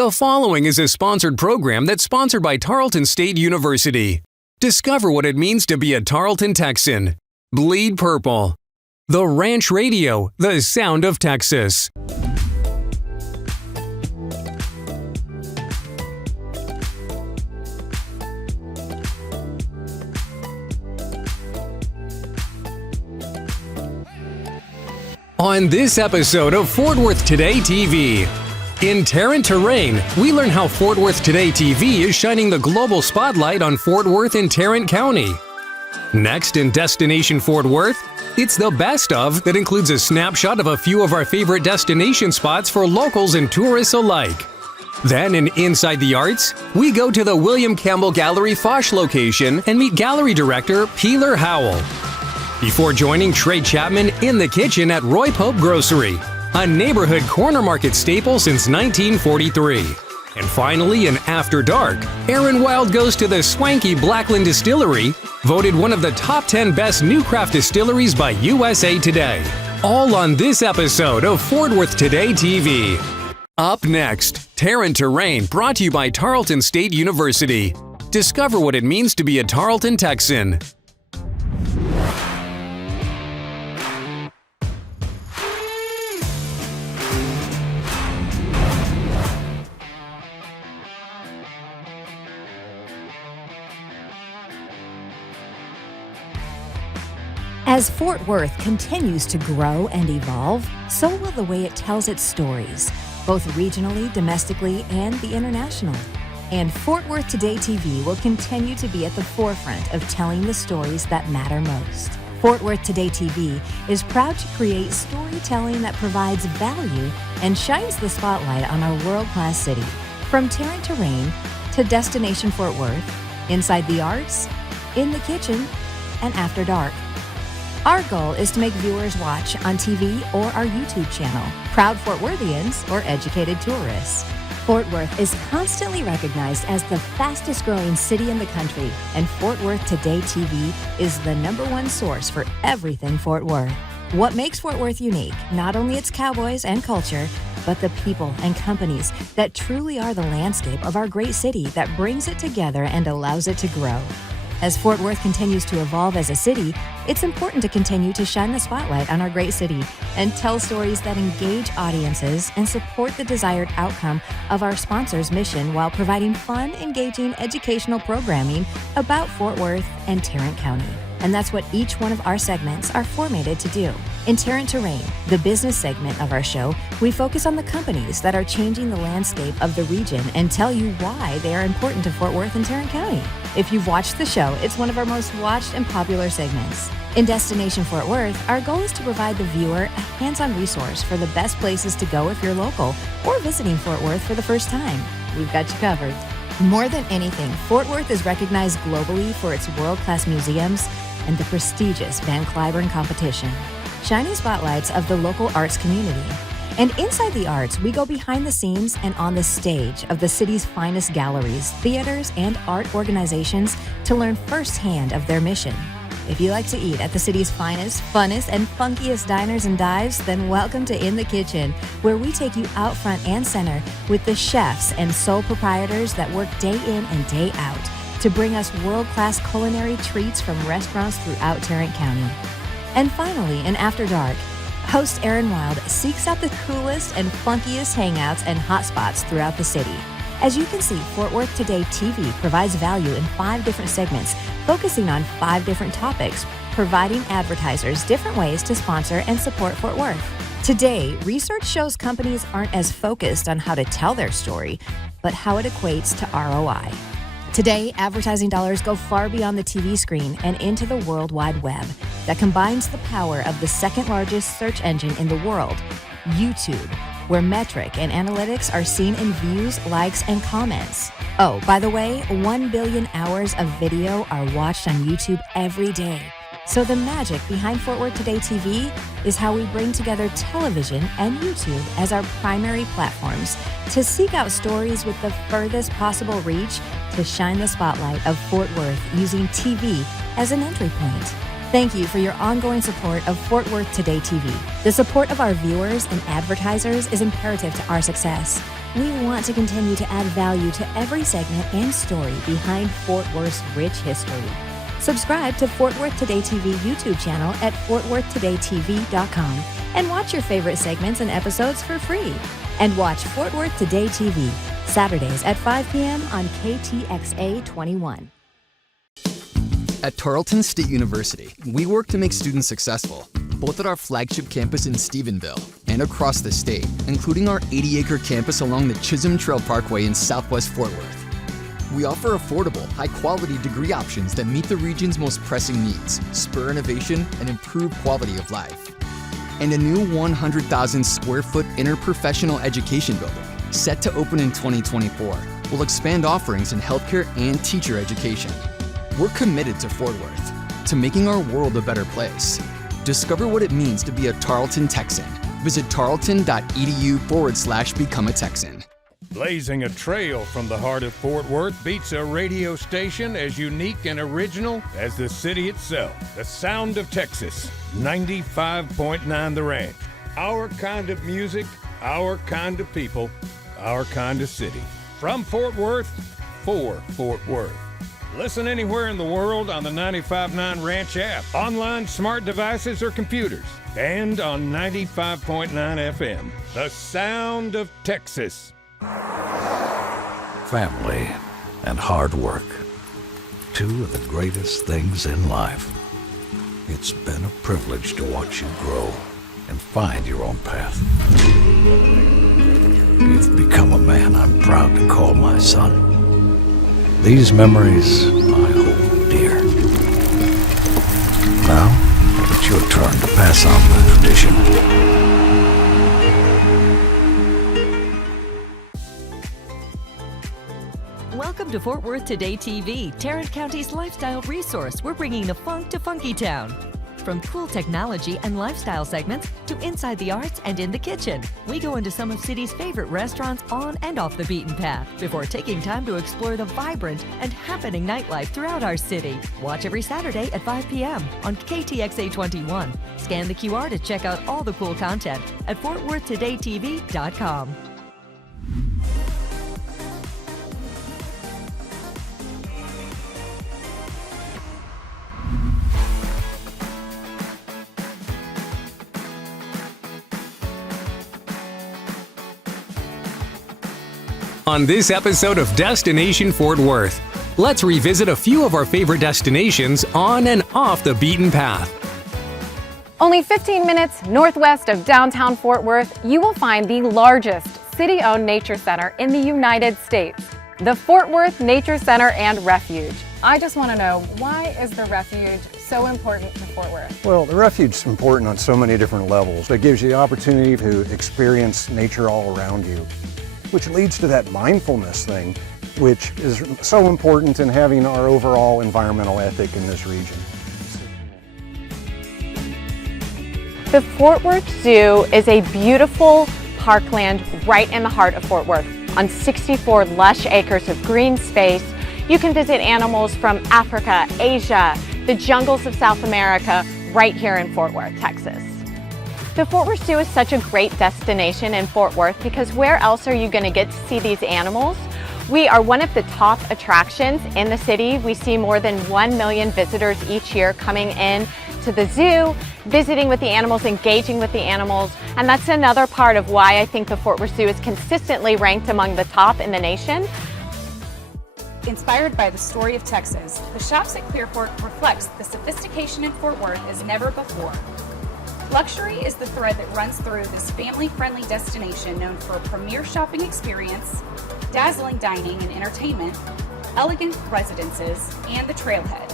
The following is a sponsored program that's sponsored by Tarleton State University. Discover what it means to be a Tarleton Texan. Bleed Purple. The Ranch Radio, the sound of Texas. On this episode of Fort Worth Today TV. In Tarrant Terrain, we learn how Fort Worth Today TV is shining the global spotlight on Fort Worth and Tarrant County. Next, in Destination Fort Worth, it's the best of that includes a snapshot of a few of our favorite destination spots for locals and tourists alike. Then in Inside the Arts, we go to the William Campbell Gallery Foch location and meet gallery director Peeler Howell. Before joining Trey Chapman in the kitchen at Roy Pope Grocery, a neighborhood corner market staple since 1943. And finally, in After Dark, Aaron Wild goes to the swanky Blackland Distillery, voted one of the top 10 best new craft distilleries by USA Today. All on this episode of Fort Worth Today TV. Up next, Tarrant Terrain, brought to you by Tarleton State University. Discover what it means to be a Tarleton Texan. As Fort Worth continues to grow and evolve, so will the way it tells its stories, both regionally, domestically, and the international. And Fort Worth Today TV will continue to be at the forefront of telling the stories that matter most. Fort Worth Today TV is proud to create storytelling that provides value and shines the spotlight on our world-class city. From Tarrant Terrain to Destination Fort Worth, Inside the Arts, In the Kitchen, and After Dark. Our goal is to make viewers watch on TV or our YouTube channel, proud Fort Worthians or educated tourists. Fort Worth is constantly recognized as the fastest growing city in the country, and Fort Worth Today TV is the #1 source for everything Fort Worth. What makes Fort Worth unique, not only its cowboys and culture, but the people and companies that truly are the landscape of our great city that brings it together and allows it to grow. As Fort Worth continues to evolve as a city, it's important to continue to shine the spotlight on our great city and tell stories that engage audiences and support the desired outcome of our sponsor's mission while providing fun, engaging, educational programming about Fort Worth and Tarrant County. And that's what each one of our segments are formatted to do. In Tarrant Terrain, the business segment of our show, we focus on the companies that are changing the landscape of the region and tell you why they are important to Fort Worth and Tarrant County. If you've watched the show, it's one of our most watched and popular segments. In Destination Fort Worth, our goal is to provide the viewer a hands-on resource for the best places to go if you're local or visiting Fort Worth for the first time. We've got you covered. More than anything, Fort Worth is recognized globally for its world-class museums and the prestigious Van Cliburn competition, shining spotlights of the local arts community. And Inside the Arts, we go behind the scenes and on the stage of the city's finest galleries, theaters, and art organizations to learn firsthand of their mission. If you like to eat at the city's finest, funnest, and funkiest diners and dives, then welcome to In the Kitchen, where we take you out front and center with the chefs and sole proprietors that work day in and day out to bring us world-class culinary treats from restaurants throughout Tarrant County. And finally, in After Dark, host Aaron Wild seeks out the coolest and funkiest hangouts and hotspots throughout the city. As you can see, Fort Worth Today TV provides value in 5 different segments, focusing on 5 different topics, providing advertisers different ways to sponsor and support Fort Worth. Today, research shows companies aren't as focused on how to tell their story, but how it equates to ROI. Today, advertising dollars go far beyond the TV screen and into the World Wide Web that combines the power of the second largest search engine in the world, YouTube, where metric and analytics are seen in views, likes, and comments. Oh, by the way, 1 billion hours of video are watched on YouTube every day. So the magic behind Fort Worth Today TV is how we bring together television and YouTube as our primary platforms to seek out stories with the furthest possible reach to shine the spotlight of Fort Worth using TV as an entry point. Thank you for your ongoing support of Fort Worth Today TV. The support of our viewers and advertisers is imperative to our success. We want to continue to add value to every segment and story behind Fort Worth's rich history. Subscribe to Fort Worth Today TV YouTube channel at fortworthtodaytv.com and watch your favorite segments and episodes for free. And watch Fort Worth Today TV, Saturdays at 5 p.m. on KTXA 21. At Tarleton State University, we work to make students successful, both at our flagship campus in Stephenville and across the state, including our 80-acre campus along the Chisholm Trail Parkway in Southwest Fort Worth. We offer affordable, high-quality degree options that meet the region's most pressing needs, spur innovation, and improve quality of life. And a new 100,000 square foot interprofessional education building, set to open in 2024, will expand offerings in healthcare and teacher education. We're committed to Fort Worth, to making our world a better place. Discover what it means to be a Tarleton Texan. Visit tarleton.edu/become a Texan. Blazing a trail from the heart of Fort Worth beats a radio station as unique and original as the city itself. The sound of Texas, 95.9 The Ranch. Our kind of music, our kind of people, our kind of city. From Fort Worth, for Fort Worth. Listen anywhere in the world on the 95.9 Ranch app, online smart devices or computers, and on 95.9 FM. The sound of Texas. Family and hard work, two of the greatest things in life. It's been a privilege to watch you grow and find your own path. You've become a man I'm proud to call my son. These memories I hold dear. Now, it's your turn to pass on the tradition. Welcome to Fort Worth Today TV, Tarrant County's lifestyle resource. We're bringing the funk to Funky Town. From cool technology and lifestyle segments to inside the arts and in the kitchen, we go into some of city's favorite restaurants on and off the beaten path before taking time to explore the vibrant and happening nightlife throughout our city. Watch every Saturday at 5 p.m. on KTXA 21. Scan the QR to check out all the cool content at fortworthtodaytv.com. On this episode of Destination Fort Worth, let's revisit a few of our favorite destinations on and off the beaten path. Only 15 minutes northwest of downtown Fort Worth, you will find the largest city-owned nature center in the United States, the Fort Worth Nature Center and Refuge. I just want to know, why is the Refuge so important to Fort Worth? Well, the Refuge is important on so many different levels. It gives you the opportunity to experience nature all around you, which leads to that mindfulness thing, which is so important in having our overall environmental ethic in this region. The Fort Worth Zoo is a beautiful parkland right in the heart of Fort Worth. On 64 lush acres of green space, you can visit animals from Africa, Asia, the jungles of South America, right here in Fort Worth, Texas. The Fort Worth Zoo is such a great destination in Fort Worth because where else are you going to get to see these animals? We are one of the top attractions in the city. We see more than 1 million visitors each year coming in to the zoo, visiting with the animals, engaging with the animals, and that's another part of why I think the Fort Worth Zoo is consistently ranked among the top in the nation. Inspired by the story of Texas, the Shops at Clear Fork reflects the sophistication in Fort Worth as never before. Luxury is the thread that runs through this family-friendly destination known for a premier shopping experience, dazzling dining and entertainment, elegant residences, and the trailhead.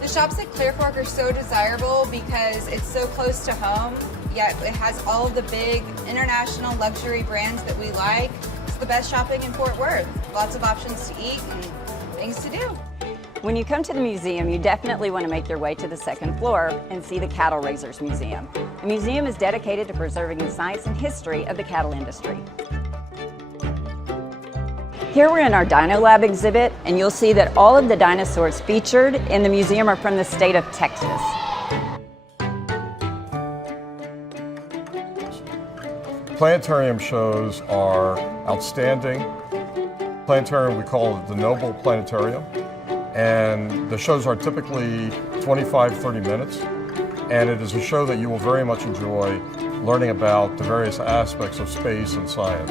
The Shops at Clear Fork are so desirable because it's so close to home, yet it has all of the big international luxury brands that we like. It's the best shopping in Fort Worth. Lots of options to eat and things to do. When you come to the museum, you definitely want to make your way to the second floor and see the Cattle Raisers Museum. The museum is dedicated to preserving the science and history of the cattle industry. Here we're in our Dino Lab exhibit, and you'll see that all of the dinosaurs featured in the museum are from the state of Texas. Planetarium shows are outstanding planetarium. We call it the Noble Planetarium. And the shows are typically 25-30 minutes. And it is a show that you will very much enjoy learning about the various aspects of space and science.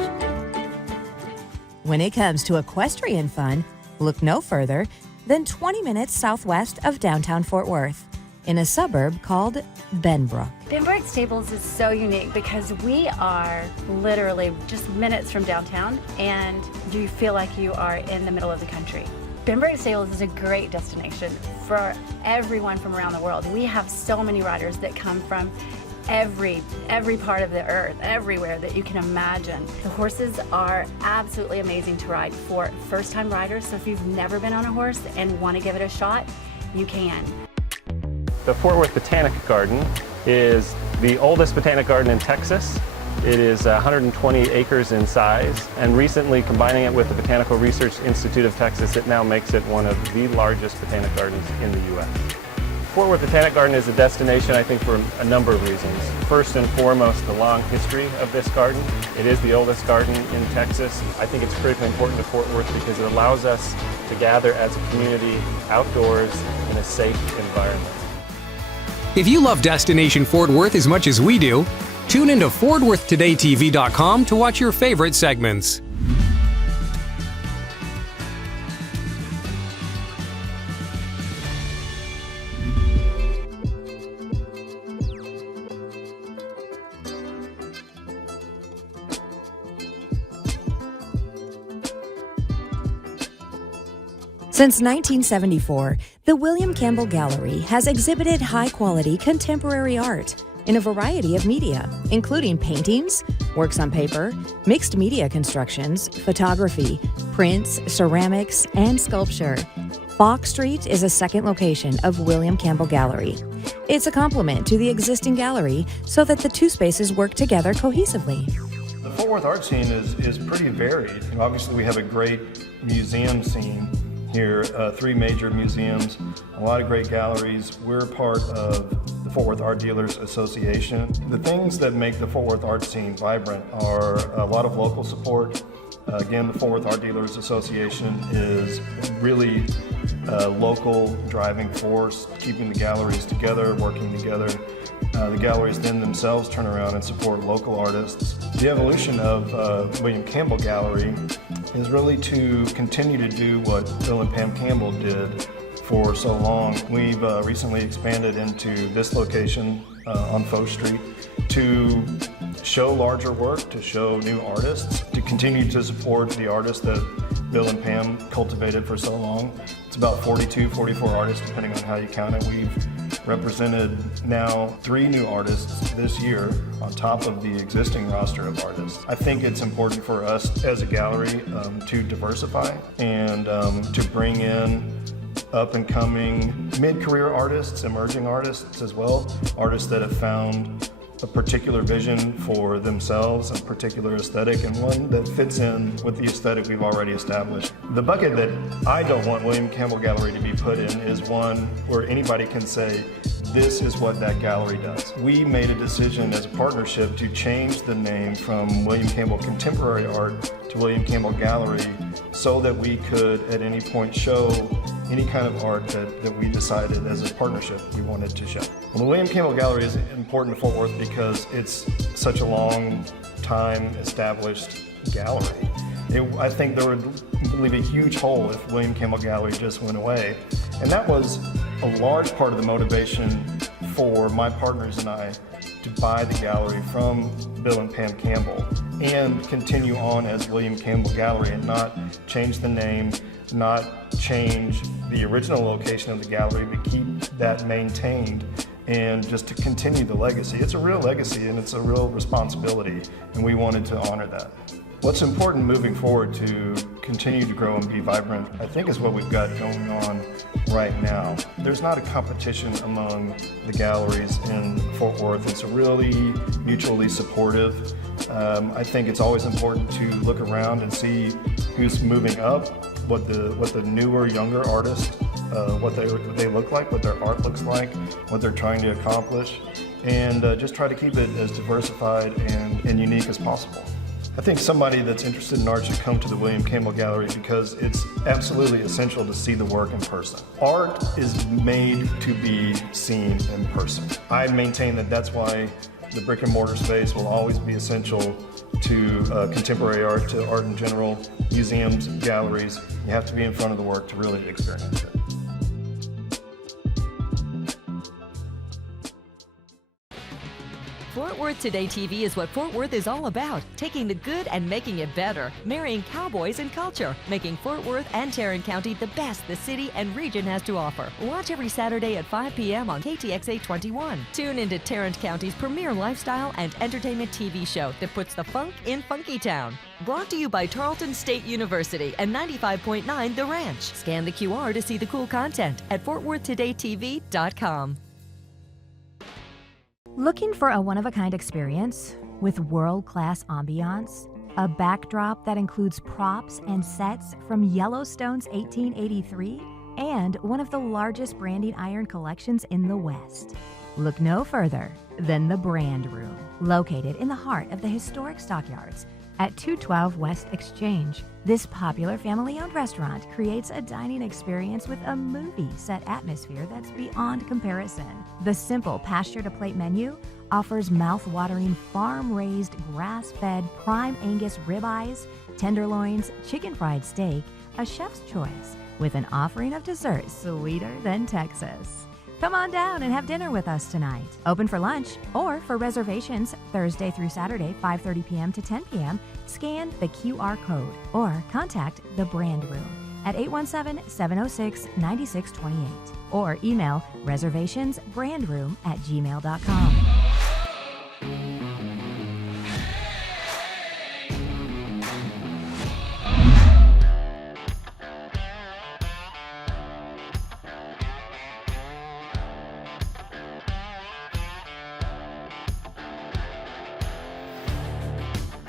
When it comes to equestrian fun, look no further than 20 minutes southwest of downtown Fort Worth, in a suburb called Benbrook. Benbrook Stables is so unique because we are literally just minutes from downtown, and you feel like you are in the middle of the country. Benbrook Stables is a great destination for everyone from around the world. We have so many riders that come from every part of the earth, everywhere that you can imagine. The horses are absolutely amazing to ride for first-time riders, so if you've never been on a horse and want to give it a shot, you can. The Fort Worth Botanic Garden is the oldest botanic garden in Texas. It is 120 acres in size, and recently combining it with the Botanical Research Institute of Texas, it now makes it one of the largest botanic gardens in the U.S. Fort Worth Botanic Garden is a destination, I think, for a number of reasons. First and foremost, the long history of this garden. It is the oldest garden in Texas. I think it's critically important to Fort Worth because it allows us to gather as a community outdoors in a safe environment. If you love Destination Fort Worth as much as we do, tune into FortWorthTodayTV.com to watch your favorite segments. Since 1974, the William Campbell Gallery has exhibited high-quality contemporary art in a variety of media, including paintings, works on paper, mixed media constructions, photography, prints, ceramics, and sculpture. Fox Street is a second location of William Campbell Gallery. It's a complement to the existing gallery so that the two spaces work together cohesively. The Fort Worth art scene is pretty varied. Obviously, we have a great museum scene here, 3 major museums, a lot of great galleries. We're part of the Fort Worth Art Dealers Association. The things that make the Fort Worth art scene vibrant are a lot of local support. Again, the Fort Worth Art Dealers Association is really a local driving force, keeping the galleries together, working together. The galleries then themselves turn around and support local artists. The evolution of William Campbell Gallery is really to continue to do what Bill and Pam Campbell did for so long. We've recently expanded into this location on Foch Street to show larger work, to show new artists, to continue to support the artists that Bill and Pam cultivated for so long. It's about 42, 44 artists, depending on how you count it. We've represented now 3 new artists this year on top of the existing roster of artists. I think it's important for us as a gallery to diversify and to bring in up-and-coming mid-career artists, emerging artists as well, artists that have found a particular vision for themselves, a particular aesthetic, and one that fits in with the aesthetic we've already established. The bucket that I don't want William Campbell Gallery to be put in is one where anybody can say, this is what that gallery does. We made a decision as a partnership to change the name from William Campbell Contemporary Art to William Campbell Gallery so that we could at any point show any kind of art that we decided as a partnership we wanted to show. Well, the William Campbell Gallery is important to Fort Worth because it's such a long time established gallery. I think there would leave a huge hole if William Campbell Gallery just went away. And that was a large part of the motivation for my partners and I to buy the gallery from Bill and Pam Campbell and continue on as William Campbell Gallery and not change the name, not change the original location of the gallery, but keep that maintained and just to continue the legacy. It's a real legacy and it's a real responsibility, and we wanted to honor that. What's important moving forward to continue to grow and be vibrant, I think, is what we've got going on right now. There's not a competition among the galleries in Fort Worth. It's really mutually supportive. I think it's always important to look around and see who's moving up, what the newer, younger artists, what they look like, what their art looks like, what they're trying to accomplish, and just try to keep it as diversified and unique as possible. I think somebody that's interested in art should come to the William Campbell Gallery because it's absolutely essential to see the work in person. Art is made to be seen in person. I maintain that that's why the brick and mortar space will always be essential to contemporary art, to art in general, museums, galleries. You have to be in front of the work to really experience it. Fort Worth Today TV is what Fort Worth is all about, taking the good and making it better, marrying cowboys and culture, making Fort Worth and Tarrant County the best the city and region has to offer. Watch every Saturday at 5 p.m. on KTX 821. Tune into Tarrant County's premier lifestyle and entertainment TV show that puts the funk in Funky Town. Brought to you by Tarleton State University and 95.9 The Ranch. Scan the QR to see the cool content at fortworthtodaytv.com. Looking for a one-of-a-kind experience with world-class ambiance? A backdrop that includes props and sets from Yellowstone's 1883 and one of the largest branding iron collections in the West. Look no further than the Brand Room, located in the heart of the historic Stockyards at 212 West Exchange. This popular family-owned restaurant creates a dining experience with a movie-set atmosphere that's beyond comparison. The simple pasture-to-plate menu offers mouth-watering farm-raised, grass-fed prime Angus ribeyes, tenderloins, chicken fried steak, a chef's choice, with an offering of desserts sweeter than Texas. Come on down and have dinner with us tonight. Open for lunch or for reservations Thursday through Saturday, 5:30 p.m. to 10 p.m. Scan the QR code or contact the Brand Room at 817-706-9628 or email reservationsbrandroom@gmail.com.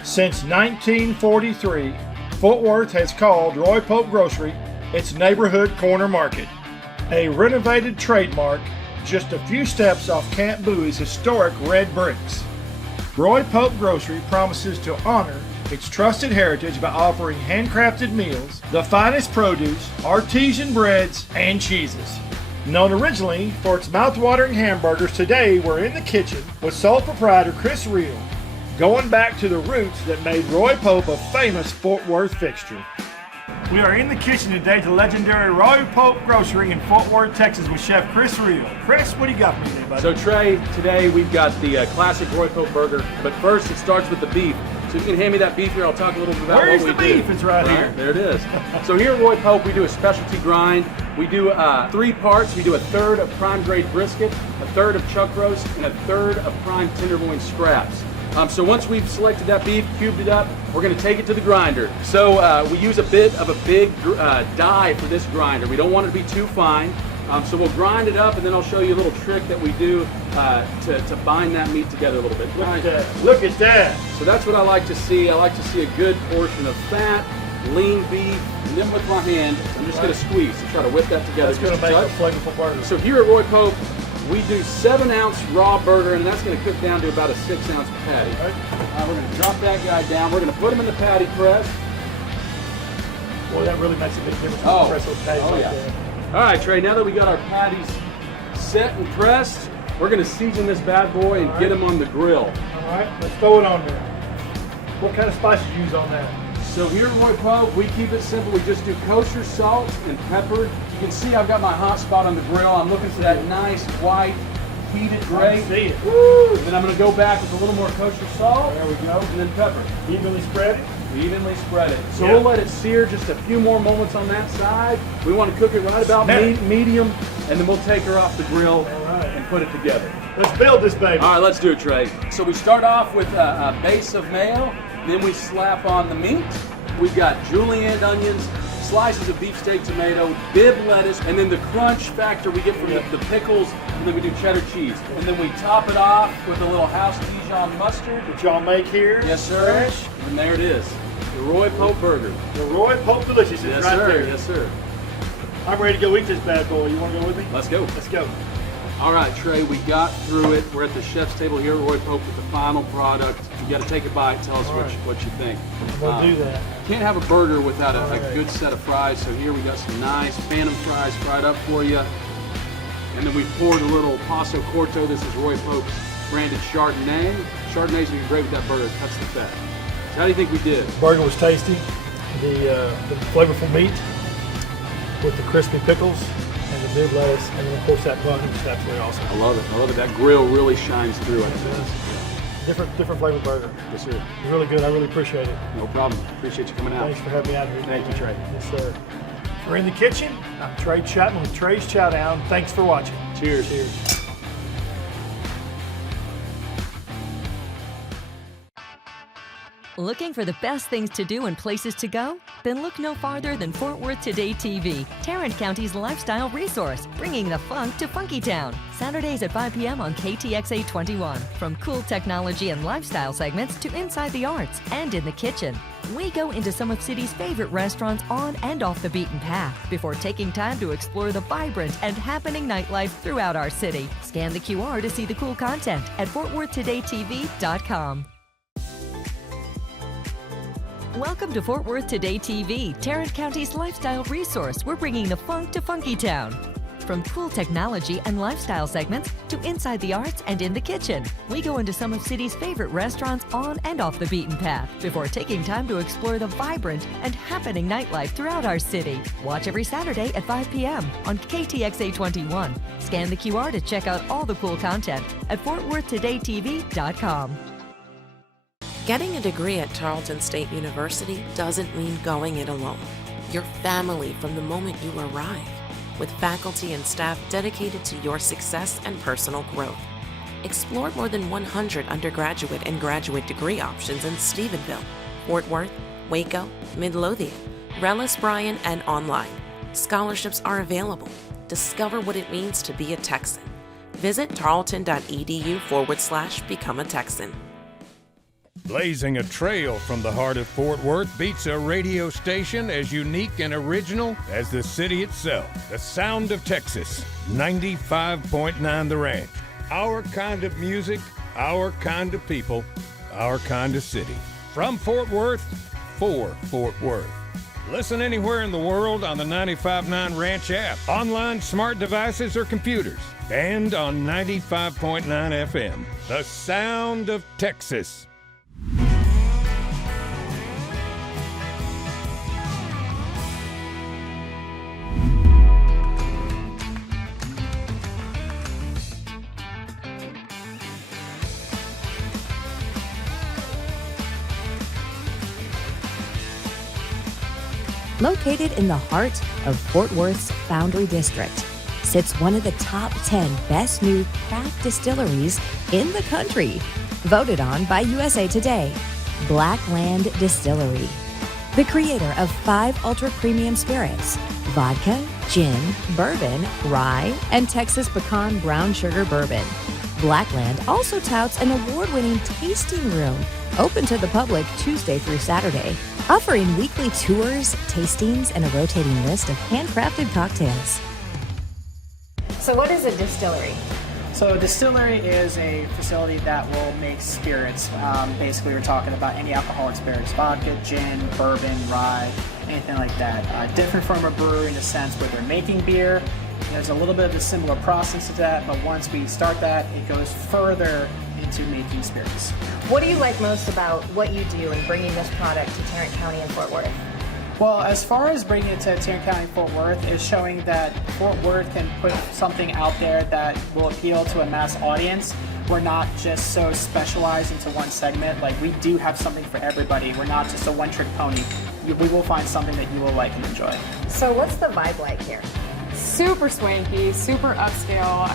Since 1943, Fort Worth has called Roy Pope Grocery its neighborhood corner market. A renovated trademark just a few steps off Camp Bowie's historic red bricks. Roy Pope Grocery promises to honor its trusted heritage by offering handcrafted meals, the finest produce, artisan breads, and cheeses. Known originally for its mouth-watering hamburgers, today we're in the kitchen with sole proprietor Chris Reel, going back to the roots that made Roy Pope a famous Fort Worth fixture. We are in the kitchen today at the legendary Roy Pope Grocery in Fort Worth, Texas with Chef Chris Reel. Chris, what do you got for me today, buddy? So Trey, today we've got the classic Roy Pope burger, but first it starts with the beef. So if you can hand me that beef here, I'll talk a little bit about Where's what we do. Where's the beef? It's right here. There it is. So here at Roy Pope, we do a specialty grind. We do 3 parts. We do a third of prime grade brisket, a third of chuck roast, and a third of prime tenderloin scraps. So once we've selected that beef, cubed it up, we're going to take it to the grinder. So we use a bit of a big die for this grinder. We don't want it to be too fine. So we'll grind it up, and then I'll show you a little trick that we do to bind that meat together a little bit. Look at that. Look at that. So that's what I like to see. I like to see a good portion of fat, lean beef, and then with my hand, I'm just going to squeeze to try to whip that together. That's going to make a flavorful burger. So here at Roy Pope, we do 7-ounce raw burger, and that's going to cook down to about a 6-ounce patty. All right. We're going to drop that guy down. We're going to put him in the patty press. Well, that really makes a big difference when you press those patties like that. All right, Trey, now that we got our patties set and pressed, we're going to season this bad boy and get them on the grill. All right, let's throw it on there. What kind of spices you use on that? So here at Roy Pope, we keep it simple. We just do kosher salt and pepper. You can see I've got my hot spot on the grill. I'm looking for that nice white heated gray. I see it. Woo! Then I'm going to go back with a little more kosher salt. There we go. And then pepper. Evenly spread it? Evenly spread it. So we'll let it sear just a few more moments on that side. We want to cook it right about medium, and then we'll take her off the grill and put it together. Let's build this baby. All right, let's do it, Trey. So we start off with a base of mayo, then we slap on the meat. We've got julienne onions, slices of beefsteak tomato, bib lettuce, and then the crunch factor we get from the pickles, and then we do cheddar cheese. And then we top it off with a little house Dijon mustard. That y'all make here? Yes, sir. Fresh. And there it is, the Roy Pope burger. The Roy Pope Delicious is right there. Yes, sir. I'm ready to go eat this bad boy. You want to go with me? Let's go. Let's go. All right, Trey, we got through it. We're at the chef's table here at Roy Pope with the final product. You got to take a bite. Tell us what you think. We'll do that. Can't have a burger without a good set of fries. So here we got some nice Phantom fries fried up for you. And then we poured a little Paso Corto. This is Roy Pope's branded Chardonnay. Chardonnay's gonna be great with that burger. Cuts the fat. So how do you think we did? The burger was tasty. The flavorful meat with the crispy pickles and the big lettuce, and then of course that bun is absolutely awesome. I love it. I love it. That grill really shines through it. Different flavor burger. Yes, sir. It's really good. I really appreciate it. No problem. Appreciate you coming out. Thanks for having me out here. Thank you, Trey. Yes, sir. We're in the kitchen. I'm Trey Chapman with Trey's Chowdown. Thanks for watching. Cheers. Cheers. Looking for the best things to do and places to go? Then look no farther than Fort Worth Today TV, Tarrant County's lifestyle resource, bringing the funk to Funky Town. Saturdays at 5 p.m. on KTXA 21. From cool technology and lifestyle segments to inside the arts and in the kitchen. We go into some of city's favorite restaurants on and off the beaten path before taking time to explore the vibrant and happening nightlife throughout our city. Scan the QR to see the cool content at FortWorthTodayTV.com. Welcome to Fort Worth Today TV, Tarrant County's lifestyle resource. We're bringing the funk to Funky Town. From cool technology and lifestyle segments to inside the arts and in the kitchen. We go into some of city's favorite restaurants on and off the beaten path before taking time to explore the vibrant and happening nightlife throughout our city. Watch every Saturday at 5 p.m. on KTXA 21. Scan the QR to check out all the cool content at FortWorthTodayTV.com. Getting a degree at Tarleton State University doesn't mean going it alone. You're family from the moment you arrive, with faculty and staff dedicated to your success and personal growth. Explore more than 100 undergraduate and graduate degree options in Stephenville, Fort Worth, Waco, Midlothian, Rellis Bryan, and online. Scholarships are available. Discover what it means to be a Texan. Visit tarleton.edu/become a Texan. Blazing a trail from the heart of Fort Worth beats a radio station as unique and original as the city itself. The sound of Texas, 95.9 The Ranch. Our kind of music, our kind of people, our kind of city. From Fort Worth, for Fort Worth. Listen anywhere in the world on the 95.9 Ranch app, online, smart devices, or computers, and on 95.9 FM. The sound of Texas. Located in the heart of Fort Worth's Foundry District, sits one of the top 10 best new craft distilleries in the country, voted on by USA Today, Blackland Distillery. The creator of 5 ultra-premium spirits, vodka, gin, bourbon, rye, and Texas pecan brown sugar bourbon. Blackland also touts an award-winning tasting room open to the public Tuesday through Saturday, offering weekly tours, tastings, and a rotating list of handcrafted cocktails. So what is a distillery? So a distillery is a facility that will make spirits. Basically, we're talking about any alcoholic spirits, vodka, gin, bourbon, rye, anything like that. Different from a brewery in the sense where they're making beer. There's a little bit of a similar process to that, but once we start that, it goes further into making spirits. What do you like most about what you do in bringing this product to Tarrant County and Fort Worth? Well, as far as bringing it to Tarrant County and Fort Worth, is showing that Fort Worth can put something out there that will appeal to a mass audience. We're not just so specialized into one segment. Like, we do have something for everybody. We're not just a one-trick pony. We will find something that you will like and enjoy. So what's the vibe like here? Super swanky, super upscale.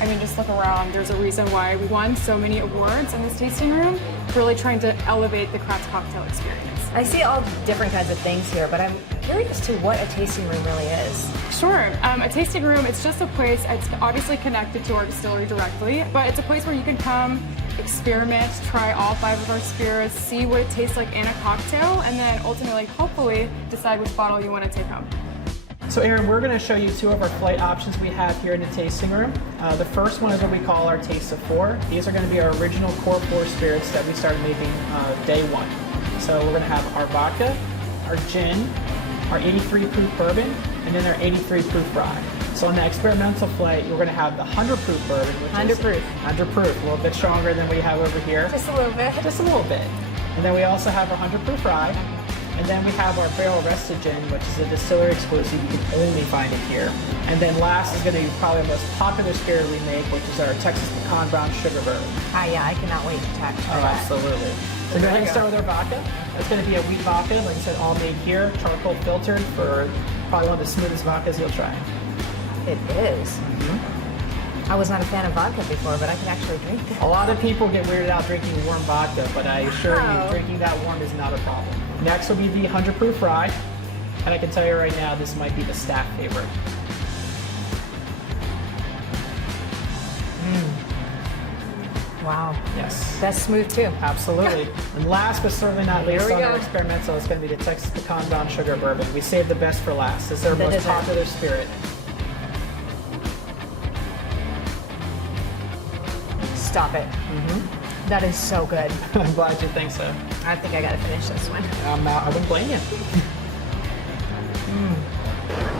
I mean, just look around. There's a reason why we won so many awards in this tasting room. Really trying to elevate the craft cocktail experience. I see all different kinds of things here, but I'm curious to what a tasting room really is. Sure. A tasting room, it's just a place, it's obviously connected to our distillery directly, but it's a place where you can come, experiment, try all 5 of our spirits, see what it tastes like in a cocktail, and then ultimately, hopefully, decide which bottle you want to take home. So Aaron, we're going to show you two of our flight options we have here in the tasting room. The first one is what we call our Taste of 4. These are going to be our original core 4 spirits that we started making day 1. So we're going to have our vodka, our gin, our 83 proof bourbon, and then our 83 proof rye. So on the experimental flight, we're going to have the 100 proof bourbon, which 100 is proof. 100 proof, a little bit stronger than we have over here. Just a little bit. Just a little bit. And then we also have our 100 proof rye. And then we have our barrel rested gin, which is a distillery exclusive. You can only find it here. And then last is going to be probably the most popular spirit we make, which is our Texas Pecan Brown Sugar Bourbon. Yeah, I cannot wait to try Oh, that. absolutely. So go ahead and start with our vodka. It's going to be a wheat vodka, like I said, all made here, charcoal filtered for probably one of the smoothest vodkas you'll try. It is. I was not a fan of vodka before, but I can actually drink it. A lot of people get weirded out drinking warm vodka, but I assure you, drinking that warm is not a problem. Next will be the 100 proof rye, and I can tell you right now, this might be the staff favorite. Wow. Yes. That's smooth too. Absolutely. And last but certainly not least Here we on our go. experimental is going to be the Texas Pecan Brown Sugar Bourbon. We saved the best for last. This is our That most is it. popular spirit. Stop it. That is so good. I'm glad you think so. I think I got to finish this one. I wouldn't blame you.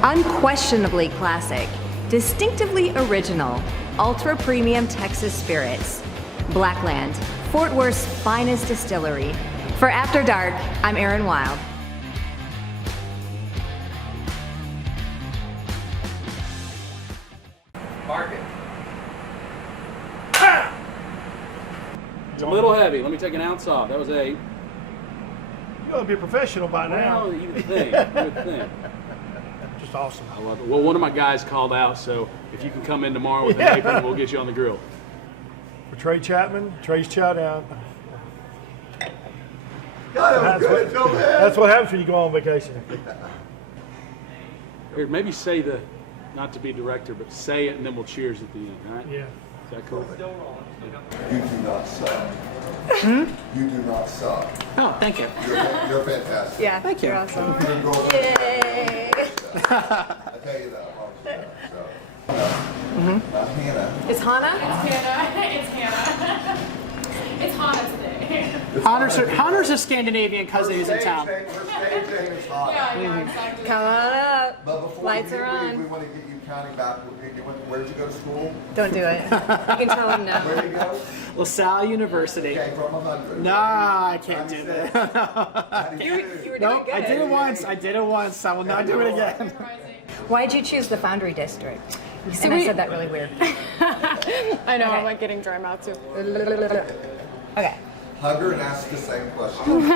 Unquestionably classic, distinctively original, ultra premium Texas spirits. Blackland, Fort Worth's finest distillery. For After Dark, I'm Erin Wild. Mark it. It's a little heavy. Let me take an ounce off. That was 8. You ought to be a professional by now. Well, you would think. You would think. Just awesome. I love it. Well, one of my guys called out, so if you can come in tomorrow with an apron, we'll get you on the grill. For Trey Chapman, Trey's chow down. That's what happens when you go on vacation. Here, maybe say the, not to be director, but say it and then we'll cheers at the end, all right? Yeah. Is that cool? You do not suck. You do not suck. Oh, thank you. You're fantastic. Yeah, thank you. You're awesome. You're going Yay! I tell you that. Hannah. Is Hannah? It's Hannah. It's Hannah today. Hunter's a Scandinavian cousin who's in town. We're staging is hot. Yeah, exactly. Come on up. But before Lights you are leave, on. we want to get you counting back. Where'd you go to school? Don't do it. You can tell him no. Where'd you go? LaSalle University. Okay, from 100. Nah, I can't do that. You were doing Nope, good. I did it once. I will not do it again. Why'd you choose the Foundry District? So And I we- said that really weird. I know, Okay. I'm like getting dry mouth too. Okay. Hug her and ask the same question.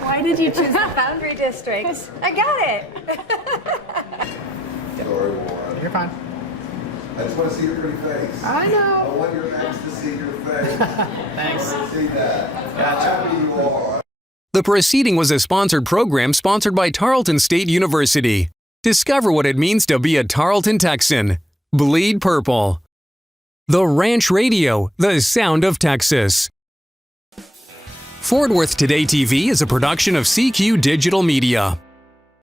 Why did you choose the Foundry District? I got it. Sorry, Warren. You're fine. I just want to see your pretty face. I know. I want your ex to see your face. Thanks. I want to see that. How happy you are. The proceeding was a sponsored program sponsored by Tarleton State University. Discover what it means to be a Tarleton Texan. Bleed purple. The Ranch Radio, the sound of Texas. Fort Worth Today TV is a production of CQ Digital Media.